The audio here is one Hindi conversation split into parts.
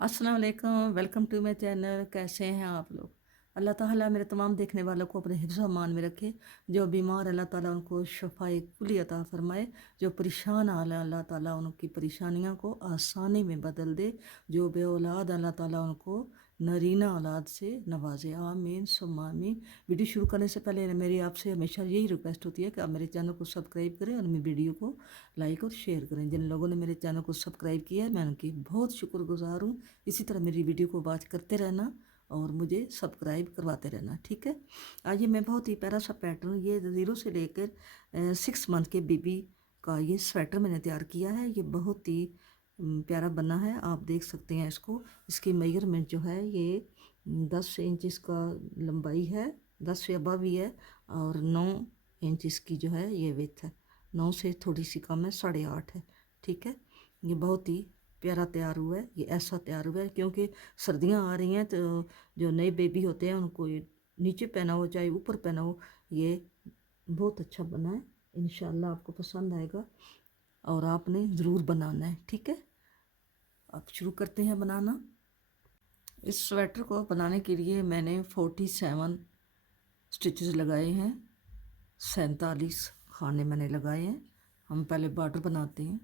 अस्सलाम वालेकुम, वेलकम टू माई चैनल। कैसे हैं आप लोग? अल्लाह ताला मेरे तमाम देखने वालों को अपने हिफ्ज़ अमान में रखे। जो बीमार अल्लाह ताला उनको शफ़ाए कुली अता फ़रमाए। जो परेशान हाल है अल्लाह ताला उनकी परेशानियों को आसानी में बदल दे। जो बे औलाद अल्लाह ताला उनको नरीना औलाद से नवाजे। आमीन सुम्मा आमीन। वीडियो शुरू करने से पहले मेरी आपसे हमेशा यही रिक्वेस्ट होती है कि आप मेरे चैनल को सब्सक्राइब करें और मेरी वीडियो को लाइक और शेयर करें। जिन लोगों ने मेरे चैनल को सब्सक्राइब किया है मैं उनकी बहुत शुक्रगुजार हूँ। इसी तरह मेरी वीडियो को वॉच करते रहना और मुझे सब्सक्राइब करवाते रहना, ठीक है। आज ये मैं बहुत ही प्यारा सा पैटर्न, ये 0 से लेकर 6 मंथ के बेबी का ये स्वेटर मैंने तैयार किया है। ये बहुत ही प्यारा बना है, आप देख सकते हैं इसको। इसकी मेजरमेंट जो है ये 10 इंच इसका लंबाई है, 10 से अबव ही है, और 9 इंच इसकी जो है ये विड्थ है। 9 से थोड़ी सी कम है, 8.5 है, ठीक है। ये बहुत ही प्यारा तैयार हुआ है। ये ऐसा तैयार हुआ है क्योंकि सर्दियां आ रही हैं, तो जो नए बेबी होते हैं उनको ये नीचे पहना हो चाहे ऊपर पहना हो, ये बहुत अच्छा बना है। इंशाल्लाह आपको पसंद आएगा और आपने ज़रूर बनाना है, ठीक है। अब शुरू करते हैं बनाना। इस स्वेटर को बनाने के लिए मैंने 47 स्टिचेस लगाए हैं, 47 खाने मैंने लगाए हैं। हम पहले बॉर्डर बनाते हैं।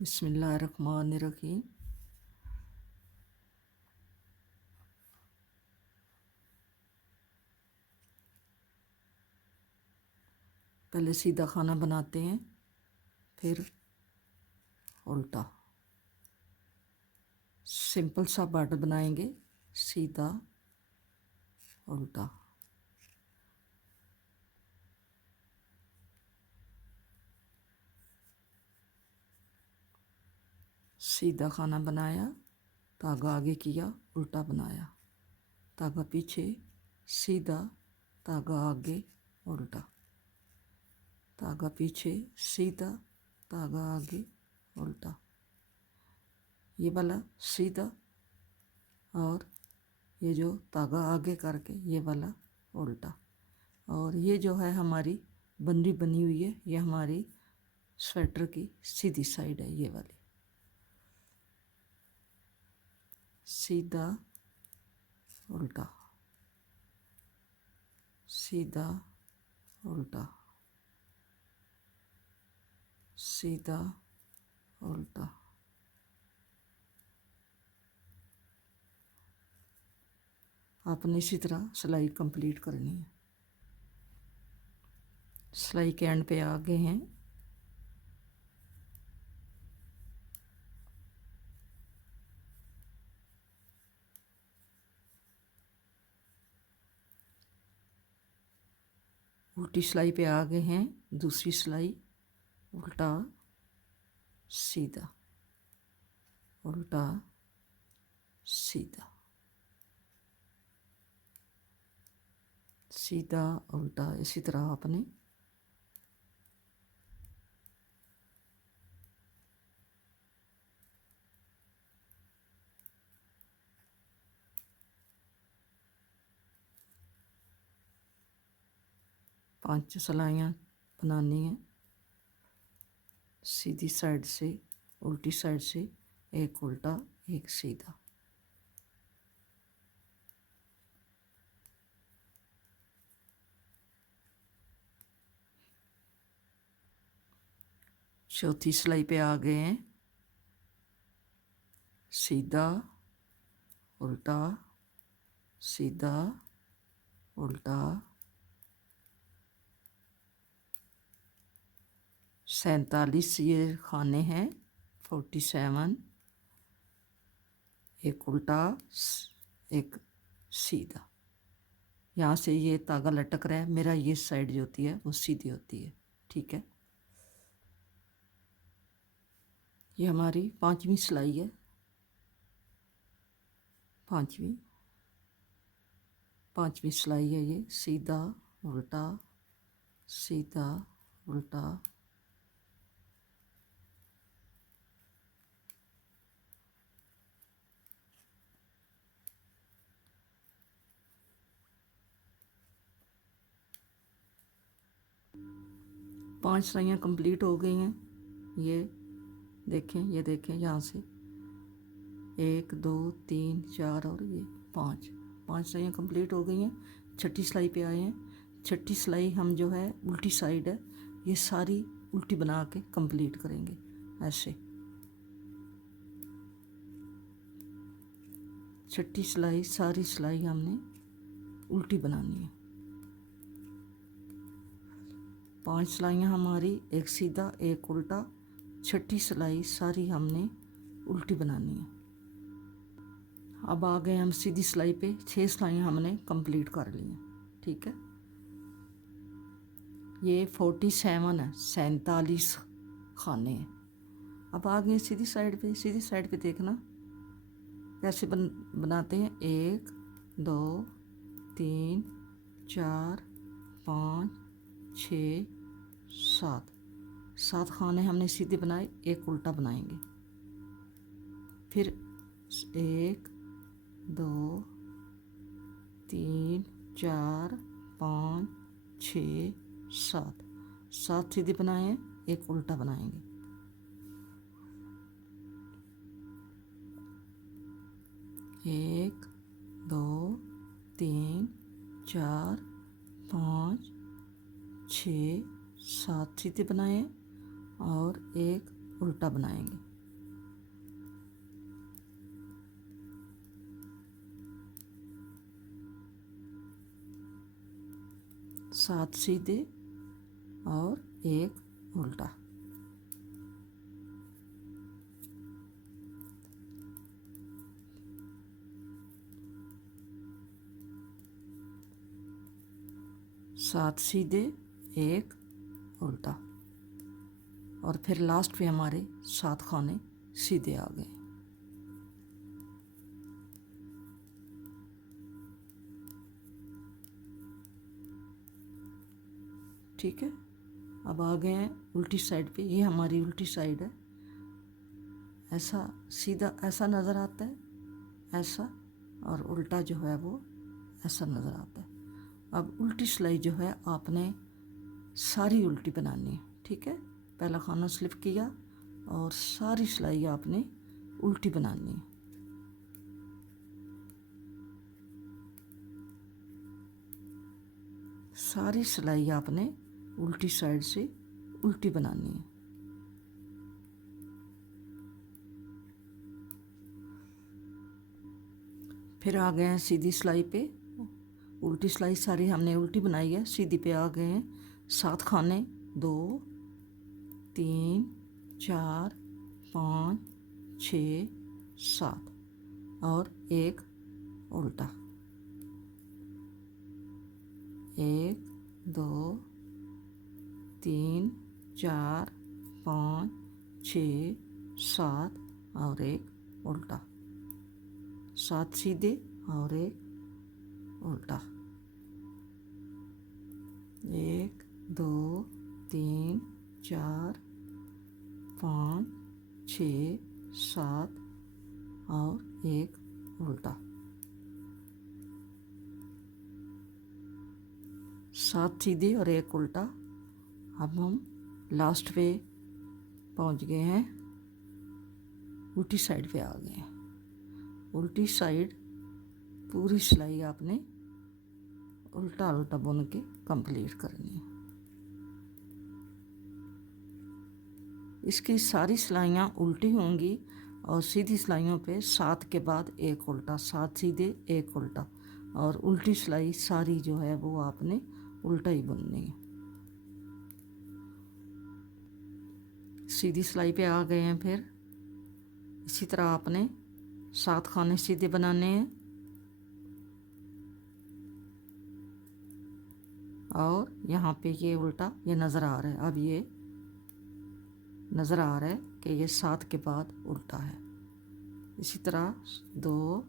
बिस्मिल्लाहिर्रहमानिर्रहीम। पहले सीधा खाना बनाते हैं, फिर उल्टा। सिंपल सा बॉर्डर बनाएंगे, सीधा उल्टा। सीधा खाना बनाया, धागा आगे किया, उल्टा बनाया, धागा पीछे, सीधा, धागा आगे, उल्टा, धागा पीछे, सीधा, धागा आगे, उल्टा। ये वाला सीधा और ये जो धागा आगे करके ये वाला उल्टा। और ये जो है हमारी बंदी बनी हुई है, ये हमारी स्वेटर की सीधी साइड है, ये वाली। सीधा उल्टा, सीधा उल्टा, सीधा उल्टा। आपने इसी तरह सिलाई कंप्लीट करनी है। सिलाई के एंड पे आ गए हैं। उल्टी सिलाई पे आ गए हैं। दूसरी सिलाई, उल्टा, सीधा, उल्टा, सीधा, सीधा उल्टा। इसी तरह आपने पांच सिलाइयाँ बनानी है। सीधी साइड से, उल्टी साइड से, एक उल्टा, एक सीधा। चौथी सिलाई पे आ गए हैं। सीधा, उल्टा, सीधा, उल्टा। 47 ये खाने हैं, 47, एक उल्टा, एक सीधा। यहाँ से ये धागा लटक रहा है, मेरा ये साइड जो होती है वो सीधी होती है, ठीक है। ये हमारी पांचवी सिलाई है, पांचवी सिलाई है ये। सीधा उल्टा, सीधा उल्टा, पांच सिलाइयाँ कंप्लीट हो गई हैं। ये देखें, ये देखें यहाँ से 1 2 3 4 और ये 5 सिलाइयाँ कंप्लीट हो गई हैं। छठी सिलाई पे आए हैं। छठी सिलाई हम जो है उल्टी साइड है, ये सारी उल्टी बना के कंप्लीट करेंगे ऐसे। छठी सिलाई सारी सिलाई हमने उल्टी बनानी है। 5 सिलाइयाँ हमारी, एक सीधा एक उल्टा। छठी सिलाई सारी हमने उल्टी बनानी है। अब आ गए हम सीधी सिलाई पे। 6 सिलाइयाँ हमने कंप्लीट कर ली हैं। ठीक है, ये 47 है, 47 खाने हैं। अब आ गए सीधी साइड पे। सीधी साइड पे देखना कैसे बनाते हैं। 1 2 3 4 5 6 7 खाने हमने सीधे बनाए, एक उल्टा बनाएंगे। फिर 1 2 3 4 5 6 7 सीधे बनाए, एक उल्टा बनाएंगे। एक 2 3 4 5 6 7 सीधे बनाए और एक उल्टा बनाएंगे। सात सीधे और एक उल्टा। सात सीधे एक उल्टा। और फिर लास्ट पे हमारे 7 खाने सीधे आ गए। ठीक है, अब आ गए हैं उल्टी साइड पे। ये हमारी उल्टी साइड है। ऐसा सीधा ऐसा नज़र आता है, ऐसा, और उल्टा जो है वो ऐसा नज़र आता है। अब उल्टी सिलाई जो है आपने सारी उल्टी बनानी है। ठीक है, पहला खाना स्लिप किया और सारी सिलाई आपने उल्टी बनानी है। सारी सिलाई आपने उल्टी साइड से उल्टी बनानी है। फिर आ गए हैं सीधी सिलाई पे। उल्टी सिलाई सारी हमने उल्टी बनाई है, सीधी पे आ गए हैं 7 खाने। 2 3 4 5 6 7 और एक उल्टा। 1 2 3 4 5 6 7 और एक उल्टा। 7 सीधे और एक उल्टा। 1 2 3 4 5 6 7 और एक उल्टा। 7 सीधे और एक उल्टा। अब हम लास्ट पे पहुंच गए हैं, उल्टी साइड पे आ गए हैं। उल्टी साइड पूरी सिलाई आपने उल्टा उल्टा बुन के कंप्लीट करनी है। इसकी सारी सिलाइयाँ उल्टी होंगी और सीधी सिलाइयों पे 7 के बाद एक उल्टा, 7 सीधे एक उल्टा। और उल्टी सिलाई सारी जो है वो आपने उल्टा ही बुननी है। सीधी सिलाई पे आ गए हैं। फिर इसी तरह आपने 7 खाने सीधे बनाने हैं और यहाँ पे ये उल्टा ये नज़र आ रहा है। अब ये नज़र आ रहा है कि ये 7 के बाद उल्टा है। इसी तरह 2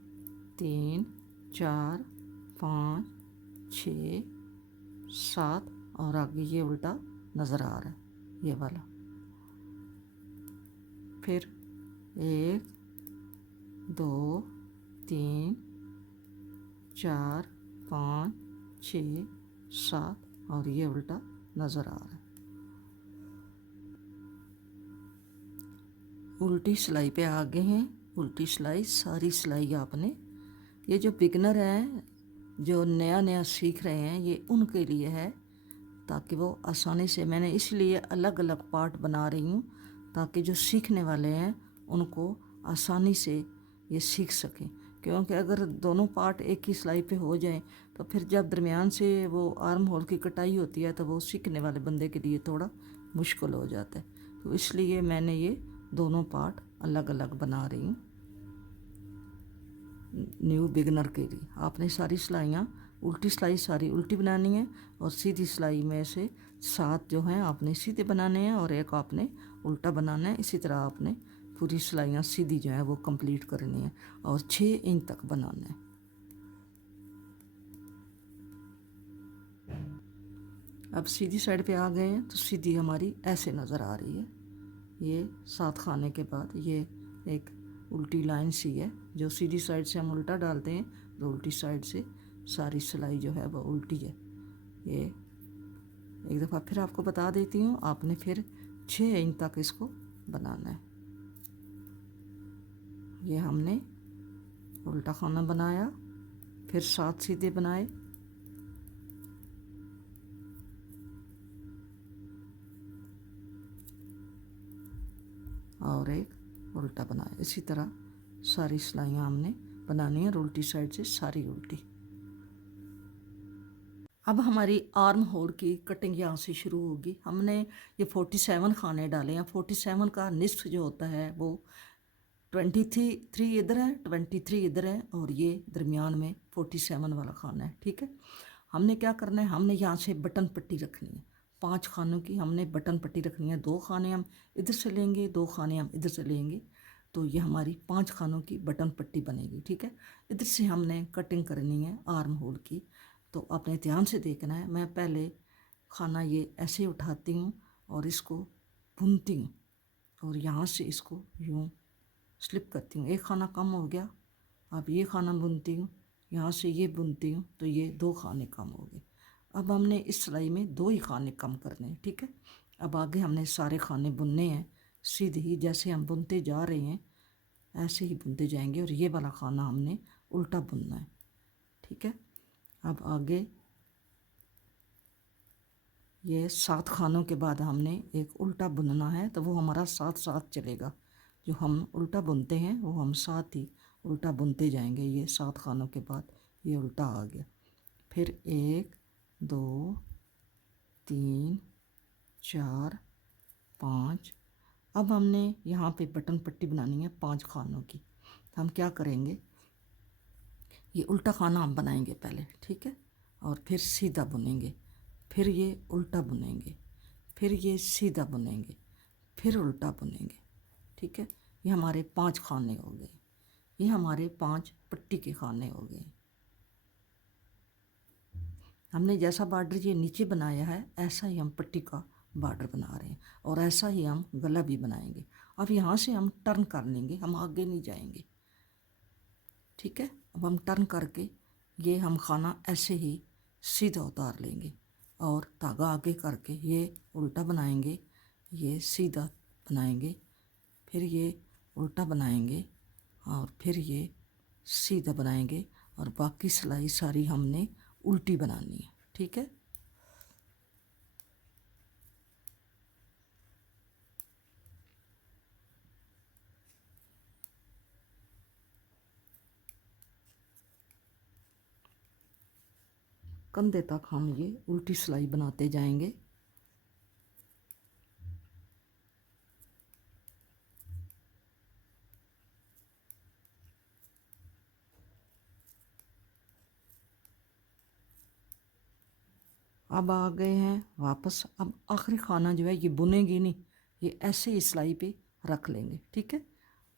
3 4 5 6 7 और आगे ये उल्टा नज़र आ रहा है, ये वाला। फिर 1 2 3 4 5 6 7 और ये उल्टा नज़र आ रहा है। उल्टी सिलाई पे आ गए हैं। उल्टी सिलाई, सारी सिलाई आपने, ये जो बिगनर हैं, जो नया नया सीख रहे हैं, ये उनके लिए है, ताकि वो आसानी से, मैंने इसलिए अलग अलग पार्ट बना रही हूँ ताकि जो सीखने वाले हैं उनको आसानी से ये सीख सकें। क्योंकि अगर दोनों पार्ट एक ही सिलाई पे हो जाएं तो फिर जब दरमियान से वो आर्म होल की कटाई होती है तो वो सीखने वाले बंदे के लिए थोड़ा मुश्किल हो जाता है। तो इसलिए मैंने ये दोनों पार्ट अलग अलग बना रही हूँ न्यू बिगनर के लिए। आपने सारी सिलाइयाँ, उल्टी सिलाई सारी उल्टी बनानी है और सीधी सिलाई में से 7 जो हैं आपने सीधे बनाने हैं और एक आपने उल्टा बनाना है। इसी तरह आपने पूरी सिलाइयाँ सीधी जो है वो कंप्लीट करनी है और 6 इंच तक बनाना है। अब सीधी साइड पे आ गए हैं तो सीधी हमारी ऐसे नज़र आ रही है। ये 7 खाने के बाद ये एक उल्टी लाइन सी है, जो सीधी साइड से हम उल्टा डालते हैं तो उल्टी साइड से सारी सिलाई जो है वो उल्टी है। ये एक दफ़ा फिर आपको बता देती हूँ, आपने फिर 6 इंच तक इसको बनाना है। ये हमने उल्टा खाना बनाया, फिर 7 सीधे बनाए, और एक उल्टा बनाया। इसी तरह सारी सिलाइयाँ हमने बनानी है और उल्टी साइड से सारी उल्टी। अब हमारी आर्म होल की कटिंग यहाँ से शुरू होगी। हमने ये 47 खाने डाले हैं। 47 का निस्फ जो होता है वो 23 इधर है, 23 इधर है और ये दरमियान में 47 वाला खाना है। ठीक है, हमने क्या करना है, हमने यहाँ से बटन पट्टी रखनी है। 5 खानों की हमने बटन पट्टी रखनी है। 2 खाने हम इधर से लेंगे, 2 खाने हम इधर से लेंगे, तो ये हमारी 5 खानों की बटन पट्टी बनेगी। ठीक है, इधर से हमने कटिंग करनी है आर्म होल की। तो आपने ध्यान से देखना है। मैं पहले खाना ये ऐसे उठाती हूँ और इसको बुनती हूँ और यहाँ से इसको यूँ स्लिप करती हूँ। एक खाना कम हो गया, अब ये खाना बुनती हूँ, यहाँ से ये बुनती हूँ, तो ये 2 खाने कम हो गए। अब हमने इस सिलाई में 2 ही खाने कम करने हैं। ठीक है, अब आगे हमने सारे खाने बुनने हैं सीधे ही, जैसे हम बुनते जा रहे हैं ऐसे ही बुनते जाएंगे और ये वाला खाना हमने उल्टा बुनना है। ठीक है, अब आगे ये 7 खानों के बाद हमने एक उल्टा बुनना है, तो वो हमारा साथ साथ चलेगा। जो हम उल्टा बुनते हैं वो हम साथ ही उल्टा बुनते जाएंगे। ये 7 खानों के बाद ये उल्टा आ गया, फिर 1 2 3 4 5। अब हमने यहाँ पे बटन पट्टी बनानी है 5 खानों की। तो हम क्या करेंगे, ये उल्टा खाना हम बनाएंगे पहले। ठीक है, और फिर सीधा बुनेंगे, फिर ये उल्टा बुनेंगे, फिर ये सीधा बुनेंगे, फिर उल्टा बुनेंगे। ठीक है, ये हमारे 5 खाने हो गए। ये हमारे 5 पट्टी के खाने हो गए। हमने जैसा बार्डर ये नीचे बनाया है ऐसा ही हम पट्टी का बार्डर बना रहे हैं और ऐसा ही हम गला भी बनाएंगे। अब यहाँ से हम टर्न कर लेंगे, हम आगे नहीं जाएंगे। ठीक है, अब हम टर्न करके ये हम खाना ऐसे ही सीधा उतार लेंगे और धागा आगे करके ये उल्टा बनाएंगे, ये सीधा बनाएंगे, फिर ये उल्टा बनाएंगे और फिर ये सीधा बनाएंगे और बाकी सिलाई सारी हमने उल्टी बनानी है। ठीक है, कंधे तक हम ये उल्टी सिलाई बनाते जाएंगे। अब आ गए हैं वापस। अब आखिरी खाना जो है ये बुनेंगे नहीं, ये ऐसे ही सिलाई पे रख लेंगे। ठीक है,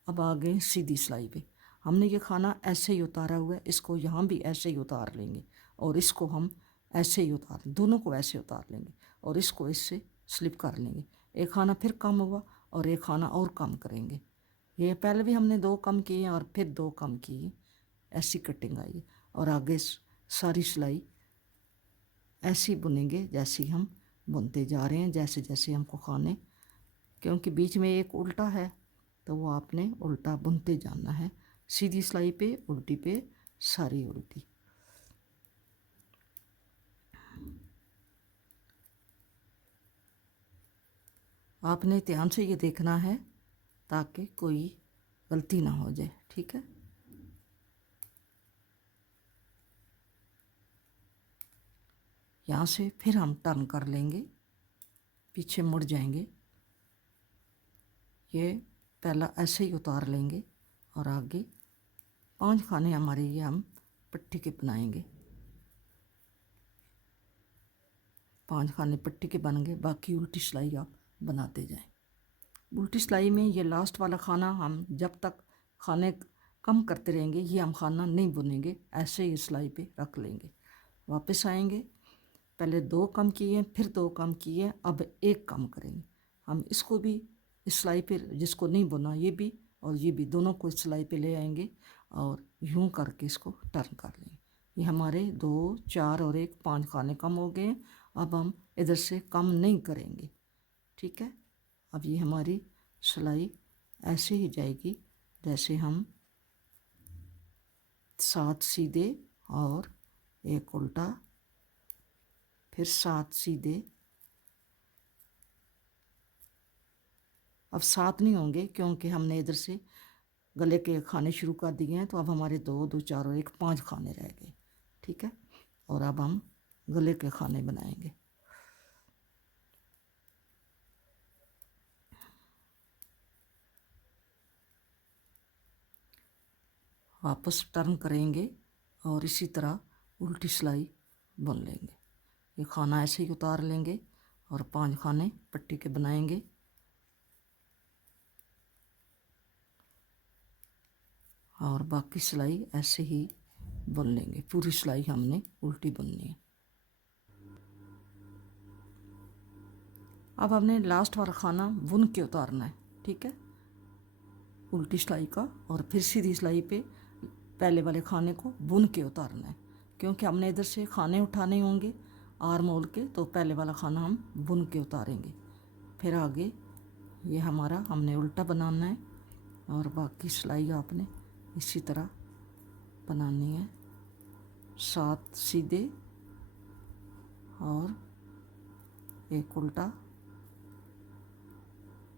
अब आ गए सीधी सिलाई पे। हमने ये खाना ऐसे ही उतारा हुआ है, इसको यहाँ भी ऐसे ही उतार लेंगे और इसको हम ऐसे ही उतार, दोनों को ऐसे उतार लेंगे और इसको इससे स्लिप कर लेंगे। एक खाना फिर कम हुआ और एक खाना और कम करेंगे। ये पहले भी हमने 2 कम किए और फिर 2 कम किए, ऐसी कटिंग आई। और आगे सारी सिलाई ऐसी बुनेंगे जैसी हम बुनते जा रहे हैं, जैसे जैसे हमको खाने, क्योंकि बीच में एक उल्टा है तो वो आपने उल्टा बुनते जाना है, सीधी सिलाई पे सारी उल्टी। आपने ध्यान से ये देखना है ताकि कोई गलती ना हो जाए, ठीक है। यहाँ से फिर हम टर्न कर लेंगे, पीछे मुड़ जाएंगे, ये पहला ऐसे ही उतार लेंगे और आगे 5 खाने हमारे ये हम पट्टी के बनाएंगे। 5 खाने पट्टी के बन गए, बाकी उल्टी सिलाई आप बनाते जाएं। उल्टी सिलाई में ये लास्ट वाला खाना हम जब तक खाने कम करते रहेंगे ये हम खाना नहीं बुनेंगे, ऐसे ही सिलाई पे रख लेंगे। वापस आएंगे, पहले 2 कम किए, फिर 2 कम किए, अब 1 कम करेंगे। हम इसको भी इस सिलाई पे, जिसको नहीं बुना ये भी और ये भी, दोनों को इस सिलाई पे ले आएंगे और यूं करके इसको टर्न कर लेंगे। ये हमारे 2, 4 और 1 5 खाने कम हो गए। अब हम इधर से कम नहीं करेंगे, ठीक है। अब ये हमारी सिलाई ऐसे ही जाएगी जैसे हम 7 सीधे और 1 उल्टा, फिर 7 सीधे। अब 7 नहीं होंगे क्योंकि हमने इधर से गले के खाने शुरू कर दिए हैं, तो अब हमारे 2, 2, 4 और 1 5 खाने रह गए, ठीक है। और अब हम गले के खाने बनाएंगे। वापस टर्न करेंगे और इसी तरह उल्टी सिलाई बुन लेंगे। ये खाना ऐसे ही उतार लेंगे और 5 खाने पट्टी के बनाएंगे। और बाकी सिलाई ऐसे ही बुन लेंगे, पूरी सिलाई हमने उल्टी बुननी है। अब हमने लास्ट वाला खाना बुन के उतारना है, ठीक है, उल्टी सिलाई का, और फिर सीधी सिलाई पे पहले वाले खाने को बुन के उतारना है, क्योंकि हमने इधर से खाने उठाने होंगे आर्म होल के, तो पहले वाला खाना हम बुन के उतारेंगे। फिर आगे ये हमारा हमने उल्टा बनाना है और बाकी सिलाई आपने इसी तरह बनानी है, 7 सीधे और 1 उल्टा,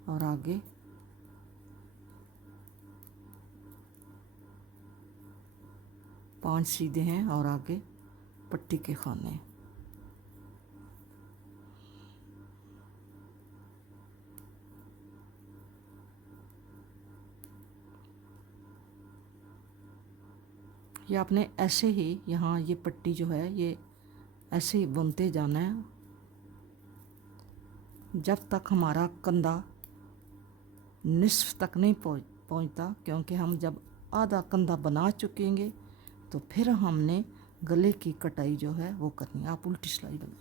और आगे 5 सीधे हैं और आगे पट्टी के खाने। ये आपने ऐसे ही यहाँ ये पट्टी जो है ये ऐसे ही बुनते जाना है जब तक हमारा कंधा निस्फ तक नहीं पहुँचता, क्योंकि हम जब आधा कंधा बना चुकेंगे तो फिर हमने गले की कटाई जो है वो करनी है। आप उल्टी सिलाई बनाएं।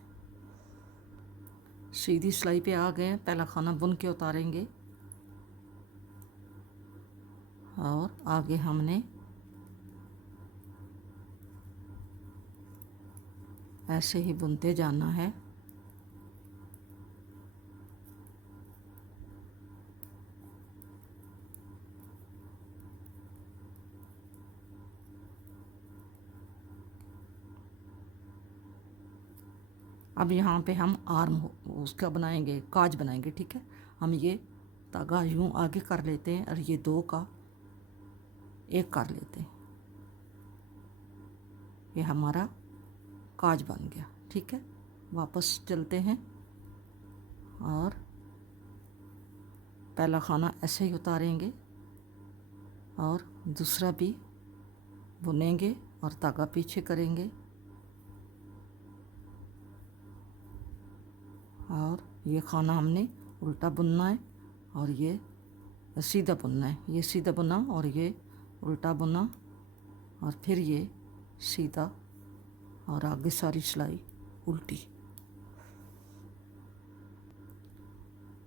सीधी सिलाई पे आ गए, पहला खाना बुन के उतारेंगे और आगे हमने ऐसे ही बुनते जाना है। अब यहाँ पे हम आर्म उसका बनाएंगे, काज बनाएंगे, ठीक है। हम ये धागा यूँ आगे कर लेते हैं और ये 2 का 1 कर लेते हैं, ये हमारा काज बन गया, ठीक है। वापस चलते हैं और पहला खाना ऐसे ही उतारेंगे और दूसरा भी बुनेंगे और धागा पीछे करेंगे और ये खाना हमने उल्टा बुनना है और ये सीधा बुनना है। ये सीधा बुना और ये उल्टा बुना और फिर ये सीधा और आगे सारी सिलाई उल्टी।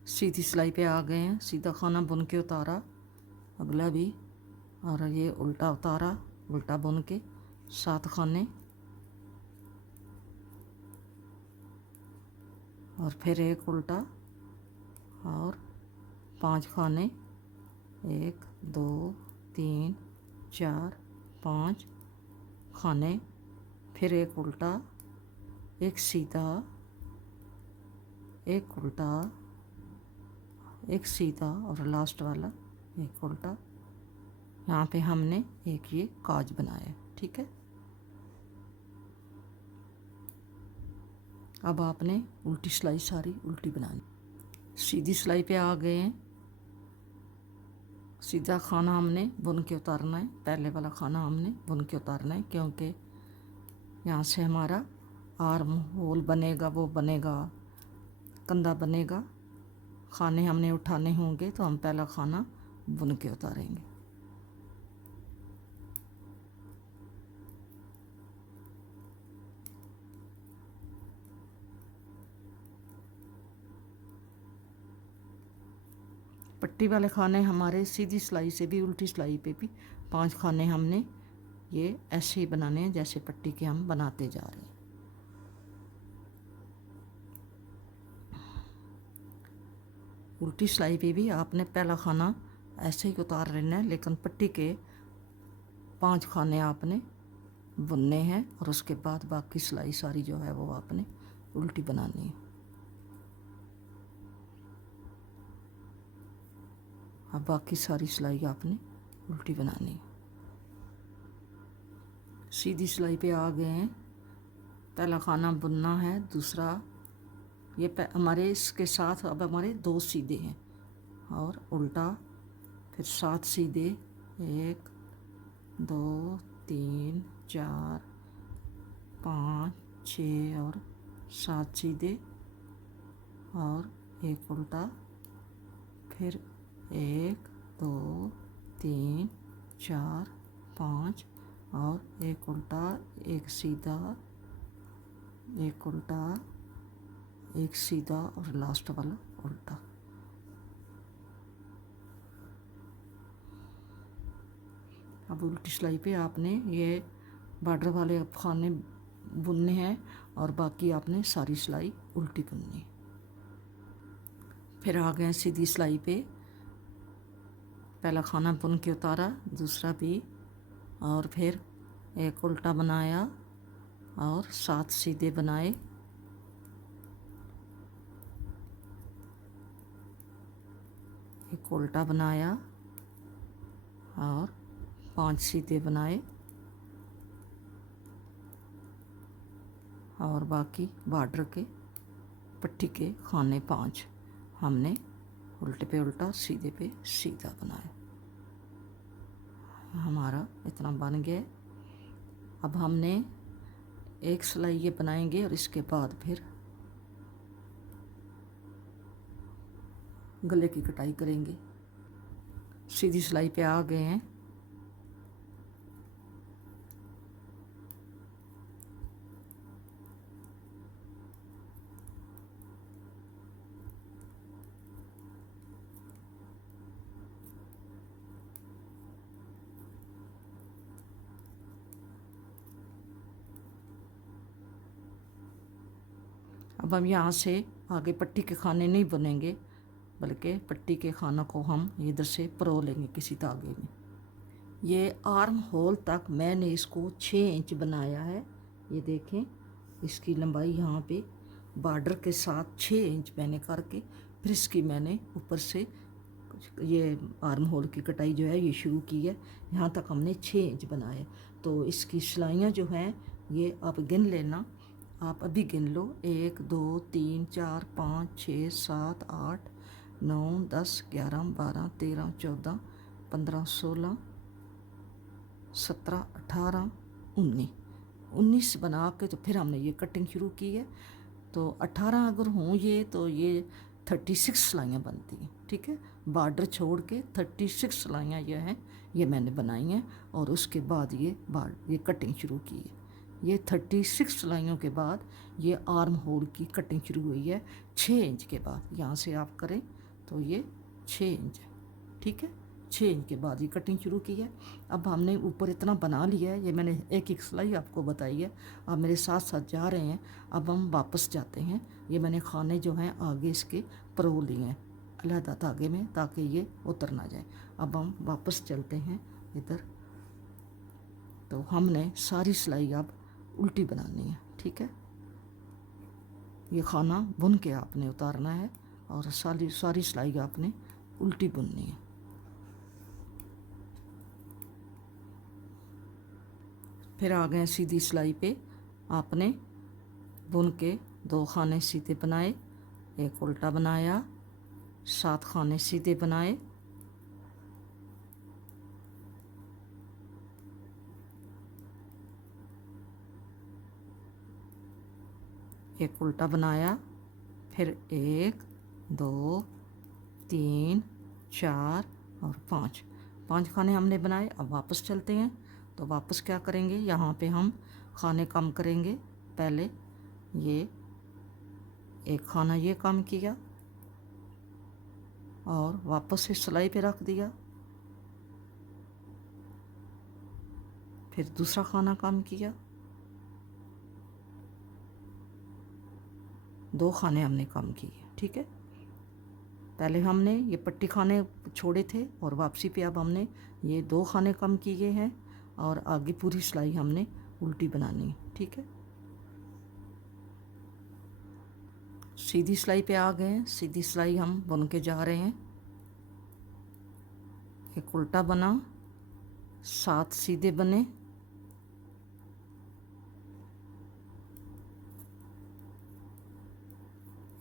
सीधी सिलाई पे आ गए हैं, सीधा खाना बुन के उतारा, अगला भी, और ये उल्टा उतारा, उल्टा बुन के 7 खाने और फिर 1 उल्टा और 5 खाने 1 2 3 4 5 खाने, फिर एक उल्टा, एक सीधा, एक उल्टा, एक सीधा और लास्ट वाला एक उल्टा। यहाँ पे हमने एक ये काज बनाया। ठीक है, अब आपने उल्टी सिलाई सारी उल्टी बनानी। सीधी सिलाई पे आ गए हैं। सीधा खाना हमने बुन के उतारना है, पहले वाला खाना हमने बुन के उतारना है, क्योंकि यहाँ से हमारा आर्म होल बनेगा, वो बनेगा, कंधा बनेगा। खाने हमने उठाने होंगे तो हम पहला खाना बुन के उतारेंगे। पट्टी वाले खाने हमारे सीधी सिलाई से भी उल्टी सिलाई पे भी 5 खाने हमने ये ऐसे ही बनाने हैं जैसे पट्टी के हम बनाते जा रहे हैं। उल्टी सिलाई पे भी आपने पहला खाना ऐसे ही उतार लेना है, लेकिन पट्टी के 5 खाने आपने बुनने हैं और उसके बाद बाकी सिलाई सारी जो है वो आपने उल्टी बनानी है। अब बाकी सारी सिलाई आपने उल्टी बनानी है। सीधी सिलाई पे आ गए हैं। पहला खाना बुनना है, दूसरा ये हमारे इसके साथ अब हमारे 2 सीधे हैं और उल्टा, फिर 7 सीधे, 1 2 3 4 5 6 और 7 सीधे और एक उल्टा, फिर 1 2 3 4 5 और एक उल्टा, एक सीधा, एक उल्टा, एक सीधा और लास्ट वाला उल्टा। अब उल्टी सिलाई पे आपने ये बॉर्डर वाले खाने बुनने हैं और बाकी आपने सारी सिलाई उल्टी बुननी। फिर आ गए सीधी सिलाई पे। पहला खाना बुन के उतारा, दूसरा भी, और फिर एक उल्टा बनाया और 7 सीधे बनाए, एक उल्टा बनाया और 5 सीधे बनाए और बाकी बॉर्डर के पट्टी के खाने 5 हमने उल्टे पे उल्टा, सीधे पे सीधा बनाया। हमारा इतना बन गया। अब हमने एक सिलाई ये बनाएंगे और इसके बाद फिर गले की कटाई करेंगे। सीधी सिलाई पे आ गए हैं। अब हम यहाँ से आगे पट्टी के खाने नहीं बुनेंगे, बल्कि पट्टी के खानों को हम इधर से परो लेंगे किसी धागे में। ये आर्म होल तक मैंने इसको 6 इंच बनाया है। ये देखें, इसकी लंबाई यहाँ पे बॉर्डर के साथ 6 इंच मैंने करके फिर इसकी मैंने ऊपर से ये आर्म होल की कटाई जो है ये शुरू की है। यहाँ तक हमने 6 इंच बनाया। तो इसकी सिलाइयाँ जो हैं ये आप गिन लेना, आप अभी गिन लो, 1 2 3 4 5 6 7 8 9 10 11 12 13 14 15 16 17 18 19 बना के तो फिर हमने ये कटिंग शुरू की है। तो 18 अगर हों ये तो ये 36 सिलाइयाँ बनती हैं। ठीक है, बॉर्डर छोड़ के 36 सिलाइयाँ ये हैं, ये मैंने बनाई हैं और उसके बाद ये कटिंग शुरू की है। ये 36 सिलाइयों के बाद ये आर्म होल की कटिंग शुरू हुई है 6 इंच के बाद। यहाँ से आप करें तो ये 6 इंच है। ठीक है, 6 इंच के बाद ये कटिंग शुरू की है। अब हमने ऊपर इतना बना लिया है, ये मैंने एक एक सिलाई आपको बताई है। आप मेरे साथ साथ जा रहे हैं। अब हम वापस जाते हैं। ये मैंने खाने जो हैं आगे इसके परो लिए हैं अलहदा धागे में, ताकि ये उतर ना जाए। अब हम वापस चलते हैं इधर। तो हमने सारी सिलाई अब उल्टी बनानी है, ठीक है। ये खाना बुन के आपने उतारना है और सारी सिलाई आपने उल्टी बुननी है। फिर आ गए सीधी सिलाई पे, आपने बुन के 2 खाने सीधे बनाए, एक उल्टा बनाया, 7 खाने सीधे बनाए, एक उल्टा बनाया, फिर 1 2 3 4 और 5 खाने हमने बनाए। अब वापस चलते हैं। तो वापस क्या करेंगे, यहाँ पे हम खाने कम करेंगे। पहले ये एक खाना ये कम किया और वापस से सिलाई पे रख दिया, फिर दूसरा खाना कम किया, 2 खाने हमने कम किए, ठीक है। पहले हमने ये पट्टी खाने छोड़े थे और वापसी पे अब हमने ये 2 खाने कम किए हैं और आगे पूरी सिलाई हमने उल्टी बनानी है, ठीक है। सीधी सिलाई पे आ गए हैं। सीधी सिलाई हम बुन के जा रहे हैं। एक उल्टा बना, 7 सीधे बने,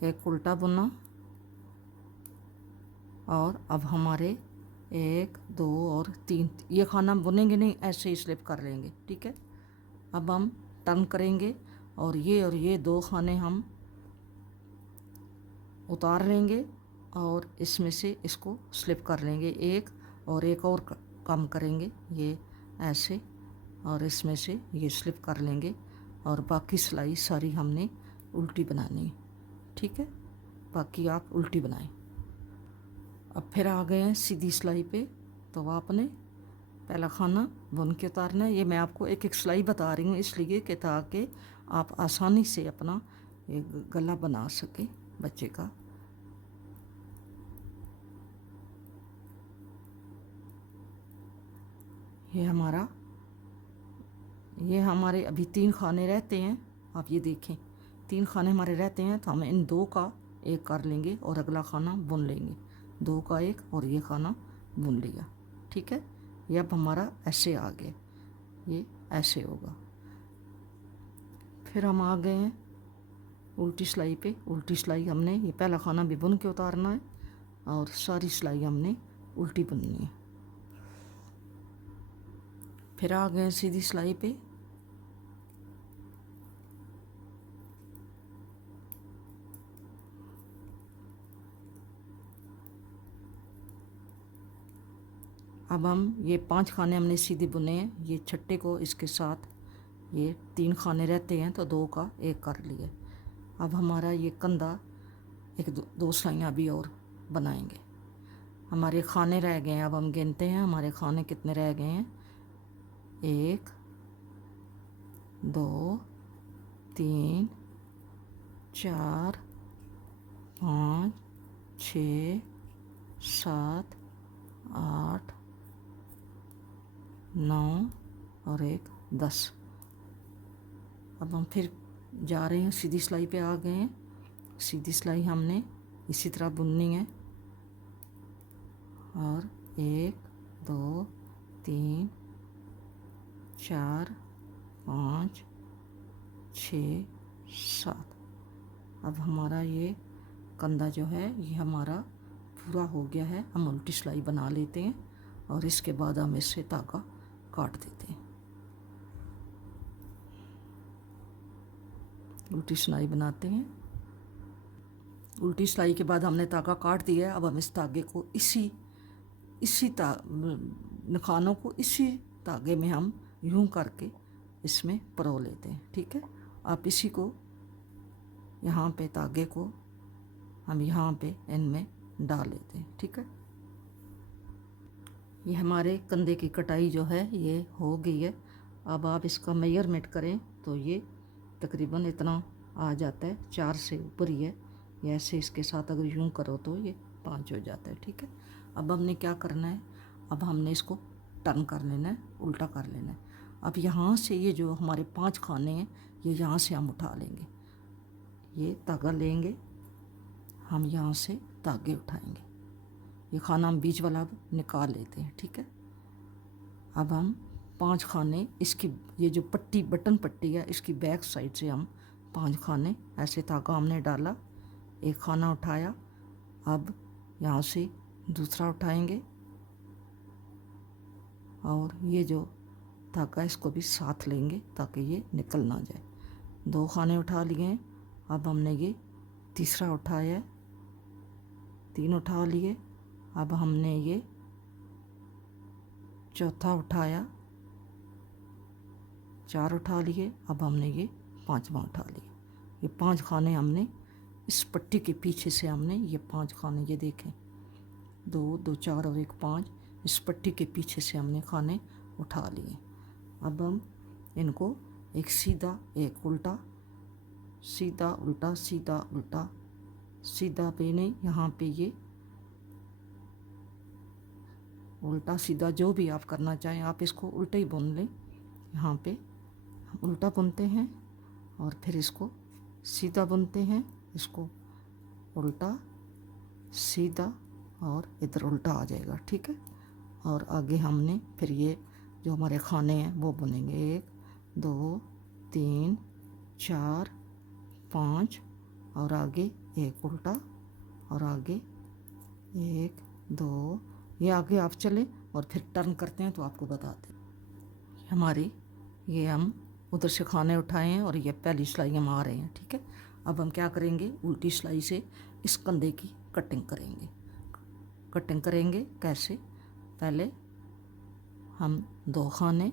एक उल्टा बुना और अब हमारे 1 2 और 3 ये खाना बुनेंगे नहीं, ऐसे ही स्लिप कर लेंगे, ठीक है। अब हम टर्न करेंगे और ये 2 खाने हम उतार लेंगे और इसमें से इसको स्लिप कर लेंगे एक और कम करेंगे, ये ऐसे, और इसमें से ये स्लिप कर लेंगे और बाकी सिलाई सारी हमने उल्टी बनानी है, ठीक है। बाकी आप उल्टी बनाएं। अब फिर आ गए हैं सीधी सिलाई पे। तो आपने पहला खाना बुन के उतारना है। ये मैं आपको एक एक सिलाई बता रही हूँ इसलिए कि ताकि आप आसानी से अपना एक गला बना सके बच्चे का। ये हमारे अभी 3 खाने रहते हैं। आप ये देखें 3 खाने हमारे रहते हैं, तो हम इन 2 का एक कर लेंगे और अगला खाना बुन लेंगे। 2 का एक और ये खाना बुन लिया, ठीक है। ये अब हमारा ऐसे आ गया, ये ऐसे होगा। फिर हम आ गए हैं उल्टी सिलाई पे। उल्टी सिलाई हमने ये पहला खाना भी बुन के उतारना है और सारी सिलाई हमने उल्टी बुननी है। फिर आ गए सीधी सिलाई पे। अब हम ये 5 खाने हमने सीधे बुने हैं। ये छठे को इसके साथ ये 3 खाने रहते हैं, तो 2 का एक कर लिए। अब हमारा ये कंधा एक 2 सिलाइयाँ भी और बनाएंगे। हमारे खाने रह गए हैं, अब हम गिनते हैं हमारे खाने कितने रह गए हैं। 1 2 3 4 5 6 7 8 9 और 1 10। अब हम फिर जा रहे हैं सीधी सिलाई पे आ गए हैं। सीधी सिलाई हमने इसी तरह बुननी है और 1 2 3 4 5 6 7। अब हमारा ये कंधा जो है ये हमारा पूरा हो गया है। हम उल्टी सिलाई बना लेते हैं और इसके बाद हम इससे धागा काट देते हैं। उल्टी सिलाई बनाते हैं। उल्टी सिलाई के बाद हमने धागा काट दिया है। अब हम इस धागे को इसी निखानों को इसी धागे में हम यूं करके इसमें परो लेते हैं, ठीक है। आप इसी को यहाँ पे धागे को हम यहाँ पे इनमें डाल लेते हैं, ठीक है। ये हमारे कंधे की कटाई जो है ये हो गई है। अब आप इसका मेजरमेंट करें तो ये तकरीबन इतना आ जाता है, 4 से ऊपर ही है। ये ऐसे इसके साथ अगर यूं करो तो ये 5 हो जाता है। ठीक है, अब हमने क्या करना है, अब हमने इसको टर्न कर लेना है, उल्टा कर लेना है। अब यहाँ से ये जो हमारे 5 खाने हैं ये यहाँ से हम उठा लेंगे, ये धागा लेंगे हम, यहाँ से धागे उठाएंगे, ये खाना हम बीच वाला अब निकाल लेते हैं। ठीक है, अब हम 5 खाने इसकी, ये जो पट्टी बटन पट्टी है इसकी बैक साइड से हम 5 खाने ऐसे धागा हमने डाला, एक खाना उठाया, अब यहाँ से दूसरा उठाएंगे और ये जो धागा इसको भी साथ लेंगे ताकि ये निकल ना जाए। 2 खाने उठा लिए हैं, अब हमने ये तीसरा उठाया, 3 उठा लिए, अब हमने ये चौथा उठाया, 4 उठा लिए, अब हमने ये 5वां उठा लिया। ये 5 खाने हमने इस पट्टी के पीछे से हमने ये 5 खाने, ये देखें 2 2 4 और 1 5, इस पट्टी के पीछे से हमने खाने उठा लिए। अब हम इनको एक सीधा एक उल्टा, सीधा उल्टा, सीधा उल्टा, सीधा पे नहीं, यहाँ पे ये उल्टा सीधा जो भी आप करना चाहें, आप इसको उल्टा ही बुन लें। यहाँ पे उल्टा बुनते हैं और फिर इसको सीधा बुनते हैं, इसको उल्टा सीधा और इधर उल्टा आ जाएगा। ठीक है, और आगे हमने फिर ये जो हमारे खाने हैं वो बुनेंगे, 1 2 3 4 5 और आगे एक उल्टा और आगे 1 2, ये आगे आप चले और फिर टर्न करते हैं तो आपको बताते हैं। हमारी ये हम उधर से खाने उठाए हैं और ये पहली सिलाई हम आ रहे हैं। ठीक है, अब हम क्या करेंगे, उल्टी सिलाई से इस कंधे की कटिंग करेंगे। कटिंग करेंगे कैसे, पहले हम 2 खाने,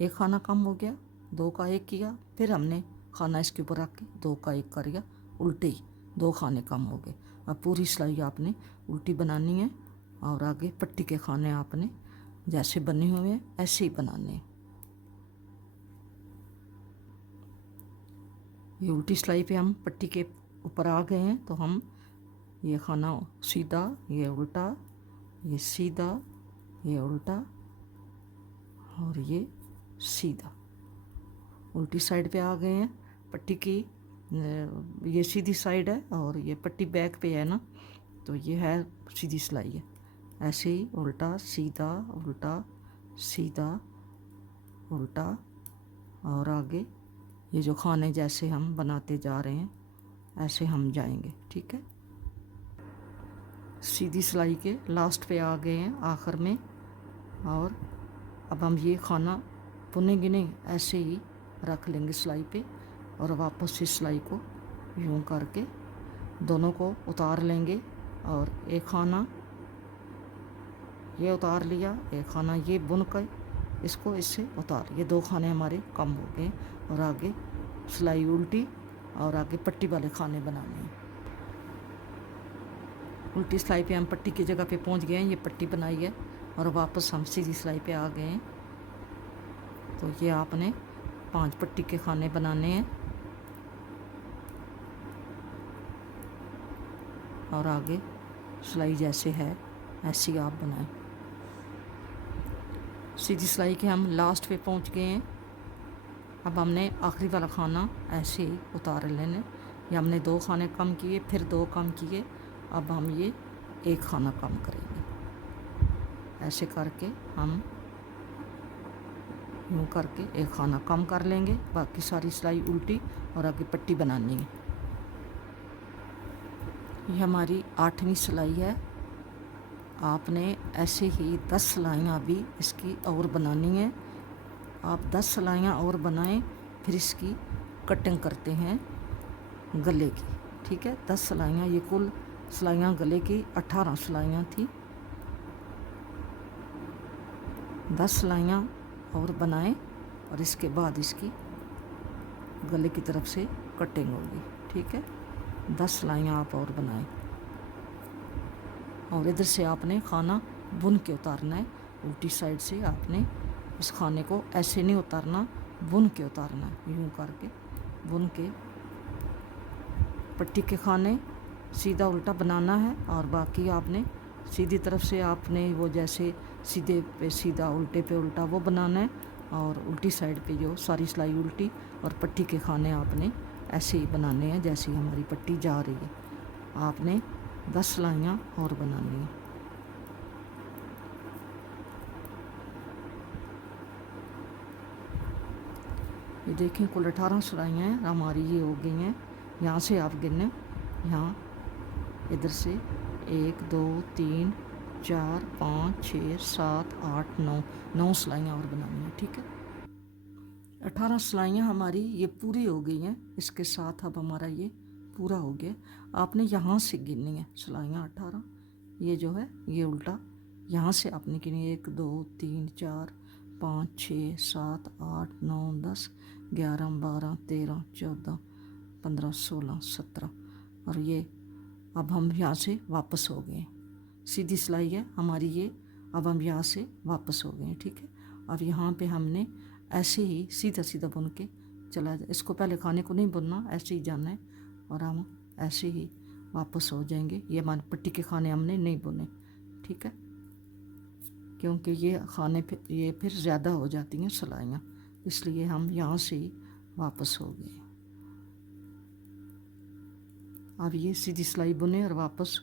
एक खाना कम हो गया, 2 का 1 किया, फिर हमने खाना इसके ऊपर रख के 2 का 1 कर दिया, उल्टे ही 2 खाने कम हो गए। अब पूरी सिलाई आपने उल्टी बनानी है और आगे पट्टी के खाने आपने जैसे बने हुए हैं ऐसे ही बनाने हैं। ये उल्टी सिलाई पे हम पट्टी के ऊपर आ गए हैं तो हम ये खाना सीधा, ये उल्टा, ये सीधा, ये उल्टा और ये सीधा, उल्टी साइड पे आ गए हैं। पट्टी की ये सीधी साइड है और ये पट्टी बैक पे है ना, तो ये है सीधी सिलाई है। ऐसे ही उल्टा सीधा उल्टा सीधा उल्टा और आगे ये जो खाने जैसे हम बनाते जा रहे हैं ऐसे हम जाएंगे। ठीक है, सीधी सिलाई के लास्ट पे आ गए हैं, आखिर में, और अब हम ये खाना बुनेंगे नहीं, ऐसे ही रख लेंगे सिलाई पे और वापस से सिलाई को यूं करके दोनों को उतार लेंगे और एक खाना ये उतार लिया, एक खाना ये बुन कर इसको इससे उतार, ये 2 खाने हमारे कम हो गए और आगे सिलाई उल्टी और आगे पट्टी वाले खाने बनाने हैं। उल्टी सिलाई पे हम पट्टी की जगह पे पहुंच गए हैं, ये पट्टी बनाई है और वापस हम सीधी सिलाई पे आ गए हैं। तो ये आपने 5 पट्टी के खाने बनाने हैं और आगे सिलाई जैसे है ऐसी आप बनाएं। सीधी सिलाई के हम लास्ट पे पहुंच गए हैं। अब हमने आखिरी वाला खाना ऐसे ही उतार लेने, ये हमने 2 खाने कम किए, फिर 2 कम किए, अब हम ये 1 खाना कम करेंगे। ऐसे करके हम यूँ करके 1 खाना कम कर लेंगे, बाकी सारी सिलाई उल्टी और आगे पट्टी बनानी है। ये हमारी 8वीं सिलाई है। आपने ऐसे ही 10 सिलाइयाँ भी इसकी और बनानी है। आप 10 सिलाइयाँ और बनाएं, फिर इसकी कटिंग करते हैं गले की। ठीक है, 10 सिलाइयाँ, ये कुल सिलाइयाँ गले की 18 सिलाइयाँ थी। 10 सिलाइयाँ और बनाएं और इसके बाद इसकी गले की तरफ से कटिंग होगी। ठीक है, 10 सिलाइयाँ आप और बनाएं और इधर से आपने खाना बुन के उतारना है। उल्टी साइड से आपने इस खाने को ऐसे नहीं उतारना, बुन के उतारना है, यूँ करके बुन के पट्टी के खाने सीधा उल्टा बनाना है और बाकी आपने सीधी तरफ से आपने वो जैसे सीधे पे सीधा उल्टे पे उल्टा वो बनाना है, और उल्टी साइड पे जो सारी सिलाई उल्टी, और पट्टी के खाने आपने ऐसे ही बनाने हैं जैसी हमारी पट्टी जा रही है। आपने 10 सिलाइयाँ और बनानी है। ये देखें कुल 18 सिलाइयाँ हैं हमारी ये हो गई हैं। यहाँ से आप गिने, यहाँ इधर से 1 2 3 4 5 6 7 8 9 सिलाइयाँ और बनानी है। ठीक है, 18 सिलाइयाँ हमारी ये पूरी हो गई हैं। इसके साथ अब हमारा ये पूरा हो गया। आपने यहाँ से गिननी है सिलाइयाँ 18, ये जो है ये उल्टा यहाँ से आपने गिनी 1 2 3 4 5 6 7 8 9 10 11 12 13 14 15 16 17, और ये अब हम यहाँ से वापस हो गए। सीधी सिलाई है हमारी ये, अब हम यहाँ से वापस हो गए। ठीक है, अब यहाँ पे हमने ऐसे ही सीधा सीधा बुन के चला जाए। इसको पहले खाने को नहीं बुनना, ऐसे ही जाना है और हम ऐसे ही वापस हो जाएंगे। ये हमारे पट्टी के खाने हमने नहीं बुने। ठीक है, क्योंकि ये खाने पे ये फिर ज़्यादा हो जाती हैं सिलाइयाँ, इसलिए हम यहाँ से ही वापस हो गए। अब ये सीधी सिलाई बुने और वापस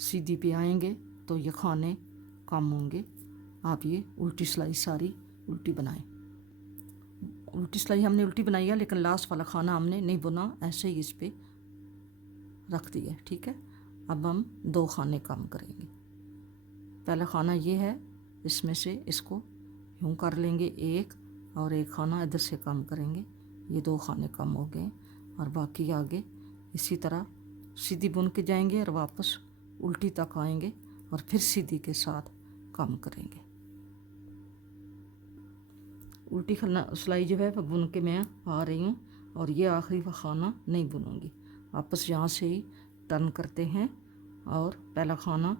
सीधी पे आएंगे तो ये खाने कम होंगे। आप ये उल्टी सिलाई सारी उल्टी बनाएं। उल्टी सिलाई हमने उल्टी बनाई है, लेकिन लास्ट वाला खाना हमने नहीं बुना, ऐसे ही इस पे रख दिया। ठीक है, अब हम 2 खाने कम करेंगे। पहला खाना ये है, इसमें से इसको यूँ कर लेंगे 1, और 1 खाना इधर से कम करेंगे। ये 2 खाने कम हो गए, और बाकी आगे इसी तरह सीधी बुन के जाएंगे और वापस उल्टी तक आएंगे और फिर सीधी के साथ कम करेंगे। उल्टी सिलाई जो है वह बुन के मैं आ रही हूँ, और ये आखिरी का खाना नहीं बुनूंगी। वापस यहाँ से ही टर्न करते हैं और पहला खाना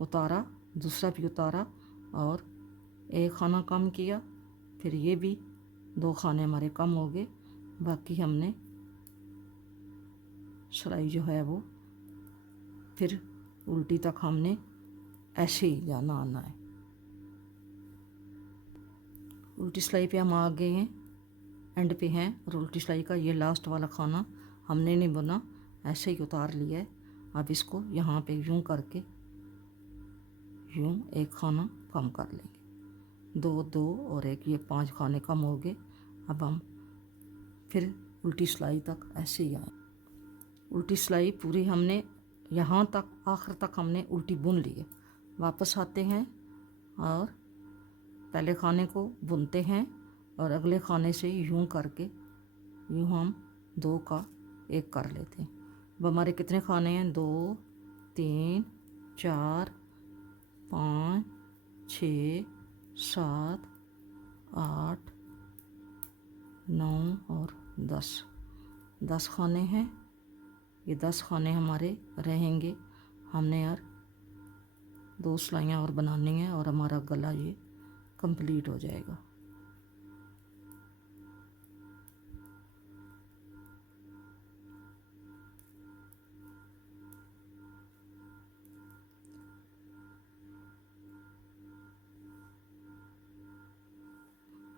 उतारा, दूसरा भी उतारा और 1 खाना कम किया, फिर ये भी 2 खाने हमारे कम हो गए। बाकी हमने सिलाई जो है वो फिर उल्टी तक हमने ऐसे ही जाना आना है। उल्टी सिलाई पे हम आ गए हैं, एंड पे हैं, और उल्टी सिलाई का ये लास्ट वाला खाना हमने नहीं बुना, ऐसे ही उतार लिया है। अब इसको यहाँ पे यूँ करके यूँ 1 खाना कम कर लेंगे, 2 2 और 1, ये 5 खाने कम हो गए। अब हम फिर उल्टी सिलाई तक ऐसे ही आए। उल्टी सिलाई पूरी हमने यहाँ तक आखिर तक हमने उल्टी बुन ली है। वापस आते हैं और पहले खाने को बुनते हैं, और अगले खाने से यूँ करके यूँ हम 2 का 1 कर लेते हैं। अब हमारे कितने खाने हैं, 2 3 4 5 6 7 8 9 और 10 खाने हैं। ये 10 खाने हमारे रहेंगे। हमने यार 2 सिलाइयाँ और बनानी है और हमारा गला ये कंप्लीट हो जाएगा।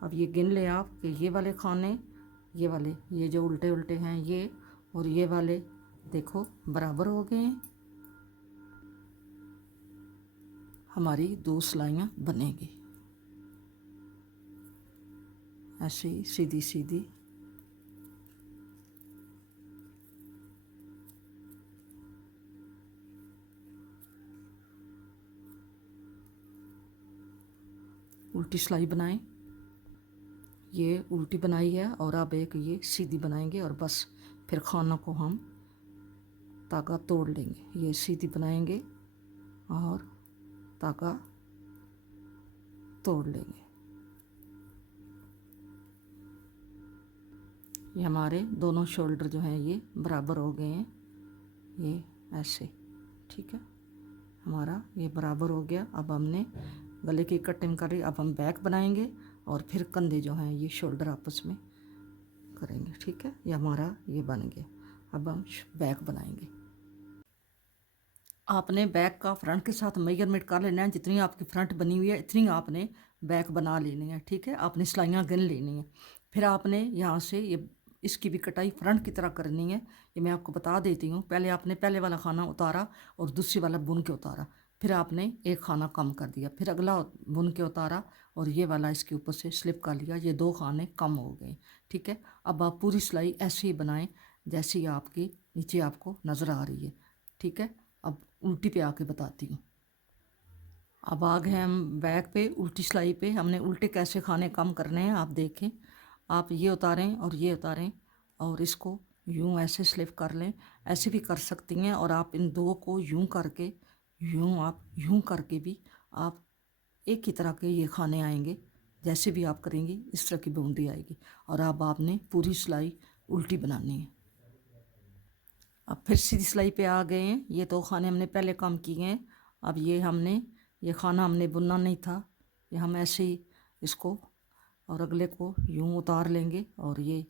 अब ये गिन ले आप कि ये वाले खाने, ये वाले, ये जो उल्टे उल्टे हैं ये, और ये वाले देखो बराबर हो गए हैं। हमारी 2 सिलाइयाँ बनेगी ऐसे ही सीधी सीधी। उल्टी सिलाई बनाएं, ये उल्टी बनाई है और अब एक ये सीधी बनाएंगे, और बस फिर खाना को हम धागा तोड़ लेंगे। ये सीधी बनाएंगे और धागा तोड़ लेंगे। ये हमारे दोनों शोल्डर जो हैं ये बराबर हो गए हैं, ये ऐसे। ठीक है, हमारा ये बराबर हो गया। अब हमने गले की कटिंग करी, अब हम बैक बनाएंगे और फिर कंधे जो हैं ये शोल्डर आपस में करेंगे। ठीक है, ये हमारा ये बन गया। अब हम बैक बनाएंगे। आपने बैक का फ्रंट के साथ मेजरमेंट कर लेना है। जितनी आपकी फ्रंट बनी हुई है इतनी आपने बैक बना लेनी है, ठीक है। आपने सिलाइयाँ गिन लेनी है। फिर आपने यहाँ से ये इसकी भी कटाई फ्रंट की तरह करनी है। ये मैं आपको बता देती हूँ। पहले आपने पहले वाला खाना उतारा और दूसरी वाला बुन के उतारा, फिर आपने एक खाना कम कर दिया, फिर अगला बुन के उतारा और ये वाला इसके ऊपर से स्लिप कर लिया। ये 2 खाने कम हो गए, ठीक है। अब आप पूरी सिलाई ऐसे ही बनाएं जैसी आपकी नीचे आपको नज़र आ रही है, ठीक है। अब उल्टी पे आके बताती हूँ। अब आ गए हम बैक पे, उल्टी सिलाई पे। हमने उल्टे कैसे खाने कम करने हैं आप देखें। आप ये उतारें और ये उतारें और इसको यूं ऐसे स्लिप कर लें। ऐसे भी कर सकती हैं और आप इन दो को यूं करके, आप यूं करके भी आप एक ही तरह के ये खाने आएंगे। जैसे भी आप करेंगी इस तरह की बाउंड्री आएगी। और अब आपने पूरी सिलाई उल्टी बनानी है। अब फिर सीधी सिलाई पे आ गए हैं। ये 2 खाने हमने पहले कम किए हैं। अब ये खाना हमने बुनना नहीं था, ये हम ऐसे ही इसको और अगले को यूं उतार लेंगे और ये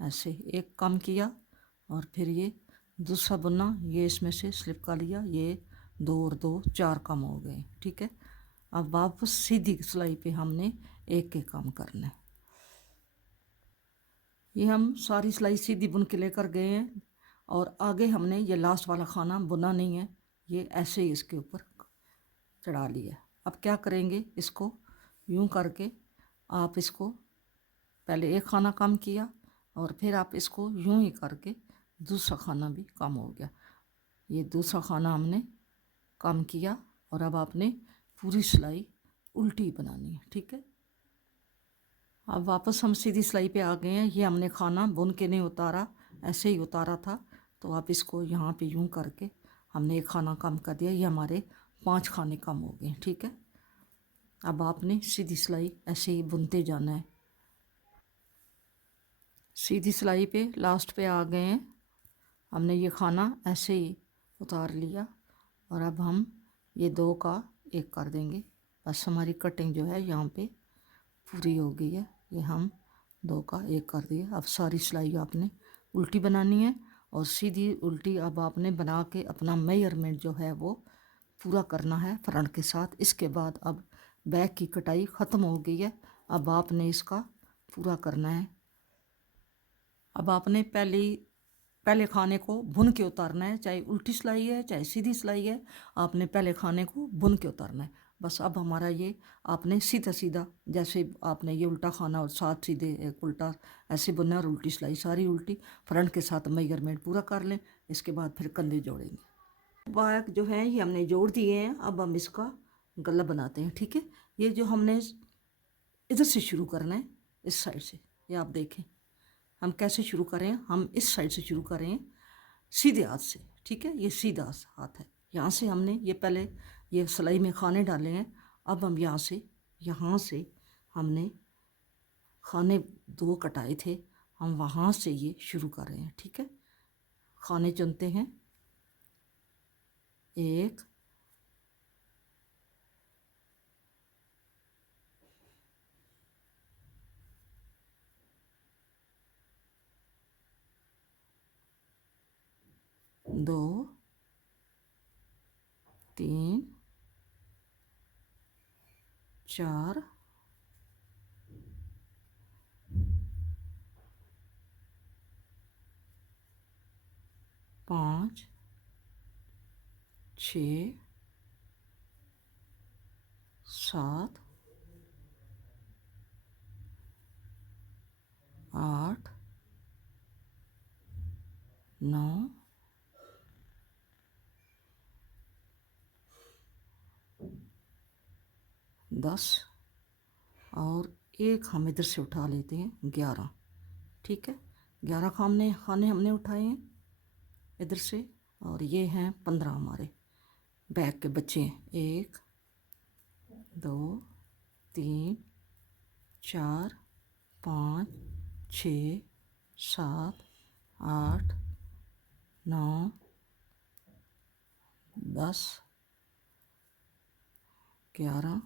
ऐसे एक कम किया और फिर ये दूसरा बुनना, ये इसमें से स्लिप का लिया, ये 2 और 2 4 कम हो गए, ठीक है। अब वापस सीधी सिलाई पे हमने एक के कम करना है। ये हम सारी सिलाई सीधी बुन के लेकर गए हैं और आगे हमने ये लास्ट वाला खाना बुना नहीं है, ये ऐसे ही इसके ऊपर चढ़ा लिया। अब क्या करेंगे, इसको यूं करके आप इसको पहले एक खाना कम किया और फिर आप इसको यूं ही करके दूसरा खाना भी कम हो गया। ये दूसरा खाना हमने कम किया और अब आपने पूरी सिलाई उल्टी बनानी है, ठीक है। अब वापस हम सीधी सिलाई पे आ गए हैं। ये हमने खाना बुन के नहीं उतारा, ऐसे ही उतारा था। तो आप इसको यहाँ पे यूं करके हमने एक खाना कम कर दिया। ये हमारे 5 खाने कम हो गए, ठीक है। अब आपने सीधी सिलाई ऐसे ही बुनते जाना है। सीधी सिलाई पे लास्ट पे आ गए हैं। हमने ये खाना ऐसे ही उतार लिया और अब हम ये 2 का 1 कर देंगे। बस हमारी कटिंग जो है यहाँ पे पूरी हो गई है। ये हम 2 का 1 कर दिया। अब सारी सिलाई आपने उल्टी बनानी है और सीधी उल्टी अब आपने बना के अपना मेजरमेंट जो है वो पूरा करना है फ्रंट के साथ। इसके बाद अब बैक की कटाई ख़त्म हो गई है। अब आपने इसका पूरा करना है। अब आपने पहले खाने को बुन के उतारना है, चाहे उल्टी सिलाई है चाहे सीधी सिलाई है। आपने पहले खाने को बुन के उतारना है। बस अब हमारा ये आपने सीधा सीधा जैसे आपने ये उल्टा खाना और साथ सीधे एक उल्टा ऐसे बुनना और उल्टी सिलाई सारी उल्टी फ्रंट के साथ मेजरमेंट पूरा कर लें। इसके बाद फिर कंधे जोड़ेंगे। बैक जो है ये हमने जोड़ दिए हैं। अब हम इसका गला बनाते हैं, ठीक है। ये जो हमने इधर से शुरू करना है, इस साइड से। ये आप देखें हम कैसे शुरू करें। हम इस साइड से शुरू करें सीधे हाथ से, ठीक है। ये सीधा हाथ है। यहाँ से हमने ये पहले ये सिलाई में खाने डाले हैं। अब हम यहाँ से हमने खाने 2 कटाए थे, हम वहाँ से ये शुरू कर रहे हैं, ठीक है। खाने चुनते हैं, 1 2 3 4 5 6 7 8 9 10 और एक हम इधर से उठा लेते हैं 11, ठीक है। 11 खाने हमने उठाए हैं इधर से और ये हैं 15 हमारे बैक के बच्चे हैं। 1 2 3 4 5 6 7 8 9 10 11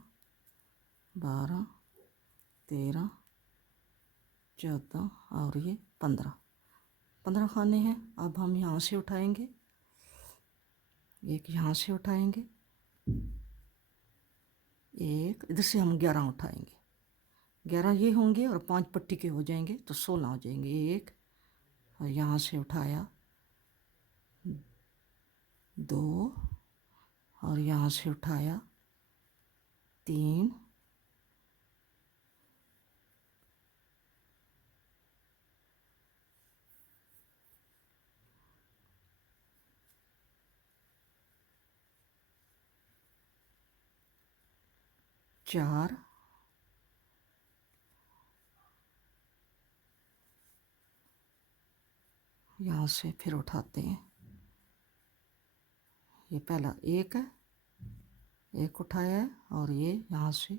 12 13 14 और ये 15 खाने हैं। अब हम यहाँ से उठाएंगे एक यहाँ से उठाएंगे, एक इधर से हम 11 उठाएंगे, 11 ये होंगे और 5 पट्टी के हो जाएंगे तो 16 हो जाएंगे। एक और यहाँ से उठाया, 2 और यहाँ से उठाया, 3, 4, यहाँ से फिर उठाते हैं। ये पहला एक है, एक उठाया है और ये यहाँ से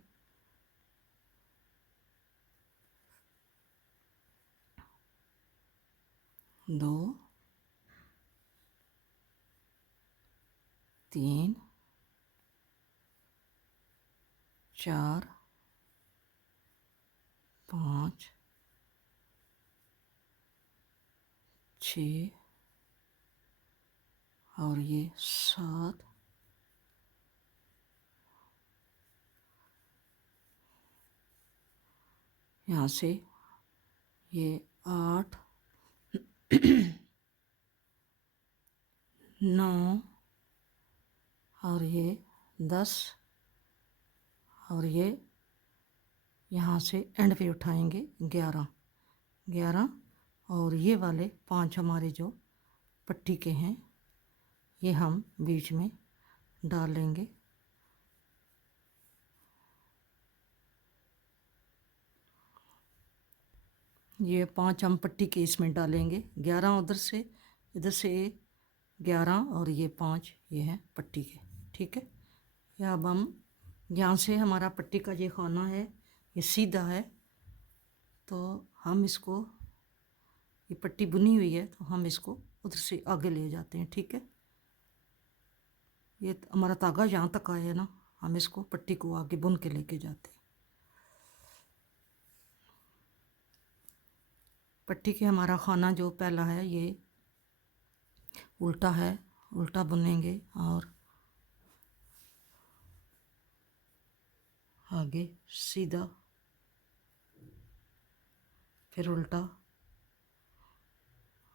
2, 3, 4, 5, 6 और ये 7, यहाँ से ये 8, 9 और ये 10 और ये यहाँ से एंड पे उठाएंगे 11, 11 और ये वाले 5 हमारे जो पट्टी के हैं ये हम बीच में डाल लेंगे। ये 5 हम पट्टी के इसमें डालेंगे, 11 उधर से, इधर से 11 और ये 5 ये हैं पट्टी के, ठीक है। या अब हम यहाँ से हमारा पट्टी का ये खाना है ये सीधा है तो हम इसको, ये पट्टी बुनी हुई है तो हम इसको उधर से आगे ले जाते हैं, ठीक है। ये हमारा धागा यहाँ तक आया है ना, हम इसको पट्टी को आगे बुन के लेके जाते हैं। पट्टी के हमारा खाना जो पहला है ये उल्टा है, उल्टा बुनेंगे और आगे सीधा, फिर उल्टा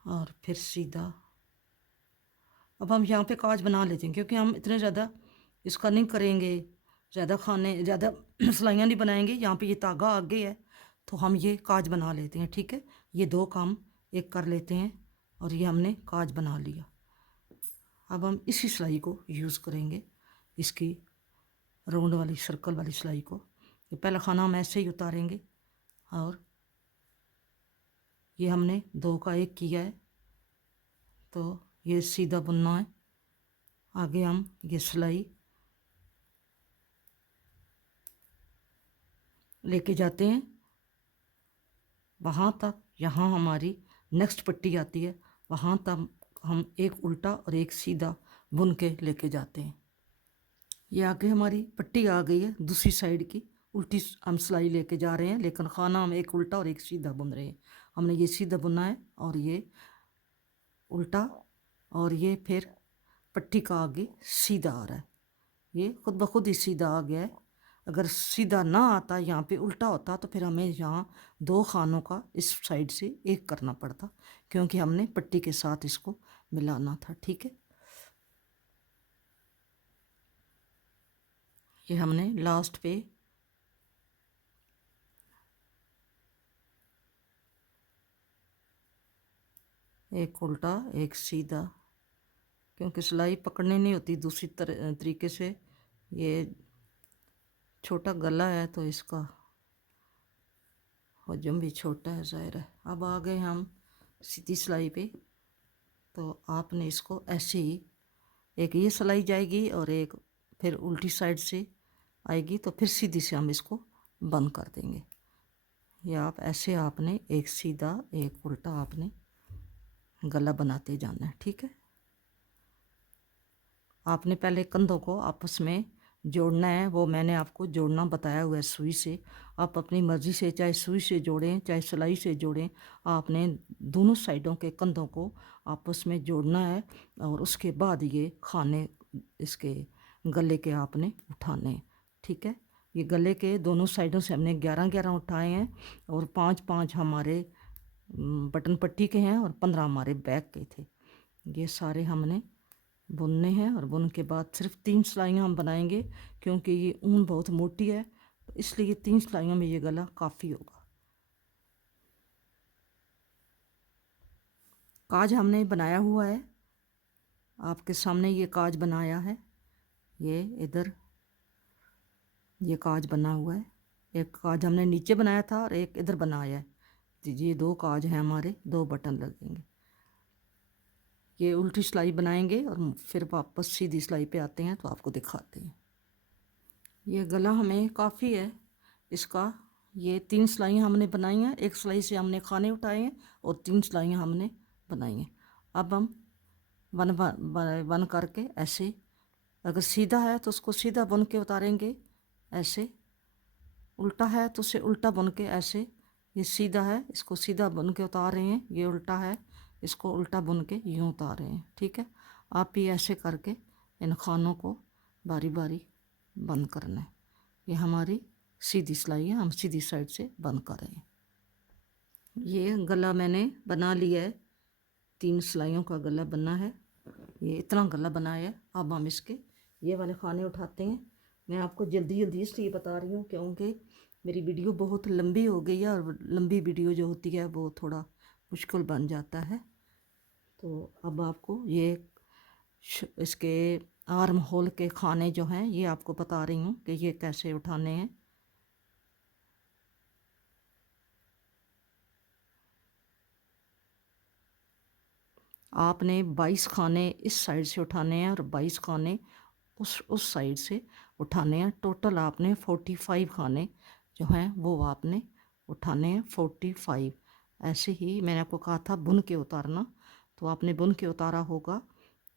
और फिर सीधा। अब हम यहाँ पे काज बना लेते हैं क्योंकि हम इतने ज़्यादा इसका नहीं करेंगे, ज़्यादा खाने ज़्यादा सिलाइयाँ नहीं बनाएंगे। यहाँ पे ये धागा आगे है तो हम ये काज बना लेते हैं, ठीक है। ये 2 काम एक कर लेते हैं और ये हमने काज बना लिया। अब हम इसी सिलाई को यूज़ करेंगे, इसकी राउंड वाली सर्कल वाली सिलाई को। ये पहला खाना हम ऐसे ही उतारेंगे और ये हमने 2 का 1 किया है तो ये सीधा बुनना है। आगे हम ये सिलाई लेके जाते हैं वहाँ तक, यहाँ हमारी नेक्स्ट पट्टी आती है, वहाँ तक हम एक उल्टा और एक सीधा बुन के लेके जाते हैं। ये आगे हमारी पट्टी आ गई है, दूसरी साइड की उल्टी हम सिलाई लेके जा रहे हैं, लेकिन खाना हम एक उल्टा और एक सीधा बुन रहे हैं। हमने ये सीधा बुना है और ये उल्टा और ये फिर पट्टी का आगे सीधा आ रहा है, ये खुद ब खुद ही सीधा आ गया है। अगर सीधा ना आता, यहाँ पे उल्टा होता तो फिर हमें यहाँ 2 खानों का इस साइड से एक करना पड़ता क्योंकि हमने पट्टी के साथ इसको मिलाना था, ठीक है। ये हमने लास्ट पे एक उल्टा एक सीधा, क्योंकि सिलाई पकड़ने नहीं होती दूसरी तरीके से। ये छोटा गला है तो इसका हजम भी छोटा है, ज़ाहिर है। अब आ गए हम सीधी सिलाई पे, तो आपने इसको ऐसे ही, एक ये सिलाई जाएगी और एक फिर उल्टी साइड से आएगी तो फिर सीधी से हम इसको बंद कर देंगे। या आप ऐसे आपने एक सीधा एक उल्टा आपने गला बनाते जाना है, ठीक है। आपने पहले कंधों को आपस में जोड़ना है, वो मैंने आपको जोड़ना बताया हुआ है सुई से। आप अपनी मर्ज़ी से चाहे सुई से जोड़ें चाहे सिलाई से जोड़ें, आपने दोनों साइडों के कंधों को आपस में जोड़ना है और उसके बाद ये खाने इसके गले के आपने उठाने हैं, ठीक है। ये गले के दोनों साइडों से हमने 11-11 उठाए हैं और 5-5 हमारे बटन पट्टी के हैं और 15 हमारे बैक के थे। ये सारे हमने बुनने हैं और बुन के बाद सिर्फ 3 सिलाइयाँ हम बनाएंगे, क्योंकि ये ऊन बहुत मोटी है, तो इसलिए 3 सिलाइयों में ये गला काफ़ी होगा। काज हमने बनाया हुआ है, आपके सामने ये काज बनाया है। ये इधर ये काज बना हुआ है, एक काज हमने नीचे बनाया था और एक इधर बनाया है। ये 2 काज हैं हमारे, 2 बटन लगेंगे। ये उल्टी सिलाई बनाएंगे और फिर वापस सीधी सिलाई पे आते हैं तो आपको दिखाते हैं। ये गला हमें काफ़ी है इसका। ये 3 सिलाइयाँ हमने बनाई हैं, एक सिलाई से हमने खाने उठाए हैं और 3 सिलाइयाँ हमने बनाई हैं। अब हम वन करके ऐसे, अगर सीधा है तो उसको सीधा बुन के उतारेंगे ऐसे, उल्टा है तो उसे उल्टा बुन के ऐसे। ये सीधा है, इसको सीधा बुन के उतार रहे हैं, ये उल्टा है, इसको उल्टा बुन के यूँ उतार रहे हैं, ठीक है। आप भी ऐसे करके इन खानों को बारी बारी बंद करना है। ये हमारी सीधी सिलाई है, हम सीधी साइड से बंद कर रहे हैं। ये गला मैंने बना लिया है, 3 सिलाइयों का गला बना है। ये इतना गला बनाया है। अब हम इसके ये वाले खाने उठाते हैं। मैं आपको जल्दी जल्दी इसलिए बता रही हूँ क्योंकि मेरी वीडियो बहुत लंबी हो गई है और लंबी वीडियो जो होती है वो थोड़ा मुश्किल बन जाता है। तो अब आपको ये इसके आर्म होल के खाने जो हैं ये आपको बता रही हूँ कि ये कैसे उठाने हैं। आपने 22 खाने इस साइड से उठाने हैं और 22 खाने उस साइड से उठाने हैं। टोटल आपने 45 खाने जो हैं वो आपने उठाने हैं, 45। ऐसे ही मैंने आपको कहा था बुन के उतारना, तो आपने बुन के उतारा होगा।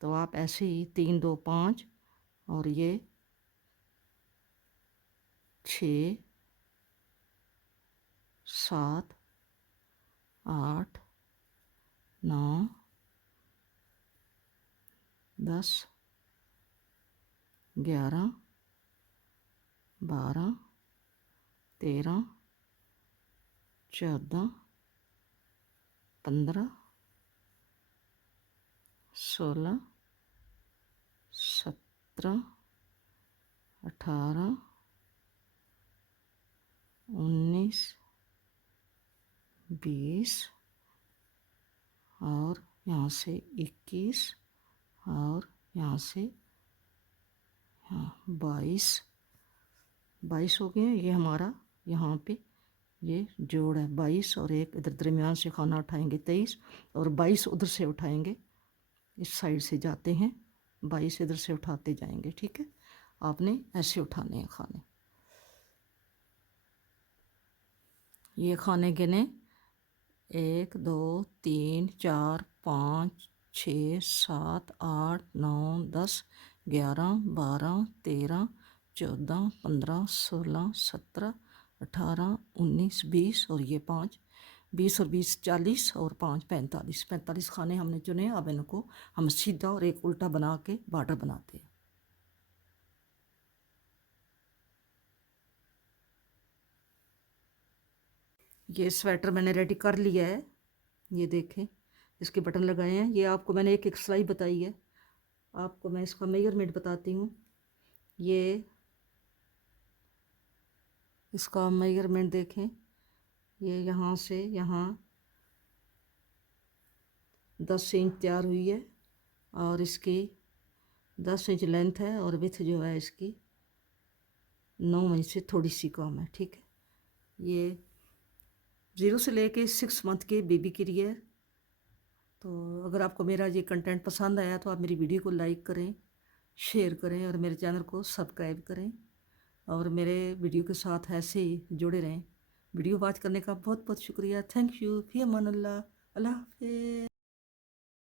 तो आप ऐसे ही 3 2 5 और ये 6 7 8 9 10 11 12 13 14 15 16 17 18 19 20 और यहाँ से 21 और यहाँ से 22 हो गए। ये हमारा यहाँ पे ये जोड़ है 22 और एक इधर दरमियान से खाना उठाएंगे 23 और 22 उधर से उठाएंगे, इस साइड से जाते हैं 22 इधर से उठाते जाएंगे, ठीक है। आपने ऐसे उठाने हैं खाने। ये खाने गिने 1 2 3 4 5 6 7 8 9 10 11 12 13 14 15 16 17 18 19 20 और ये 5 20 और 20 40 और 5 45 खाने हमने चुने। अब इनको हम सीधा और एक उल्टा बना के बॉर्डर बनाते हैं। ये स्वेटर मैंने रेडी कर लिया है, ये देखें इसके बटन लगाए हैं। ये आपको मैंने एक एक सिलाई बताई है, आपको मैं इसका मेजरमेंट बताती हूँ। ये इसका मेजरमेंट देखें, ये यहाँ से यहाँ 10 इंच तैयार हुई है और इसकी 10 इंच लेंथ है और विथ जो है इसकी 9 इंच से थोड़ी सी कम है, ठीक है। ये 0 से लेके 6 मंथ के बेबी के लिए है। तो अगर आपको मेरा ये कंटेंट पसंद आया तो आप मेरी वीडियो को लाइक करें, शेयर करें और मेरे चैनल को सब्सक्राइब करें और मेरे वीडियो के साथ ऐसे ही जुड़े रहें। वीडियो वॉच करने का बहुत बहुत शुक्रिया। Thank you. फ़ी अमान अल्लाह। अल्लाह हाफ़िज़।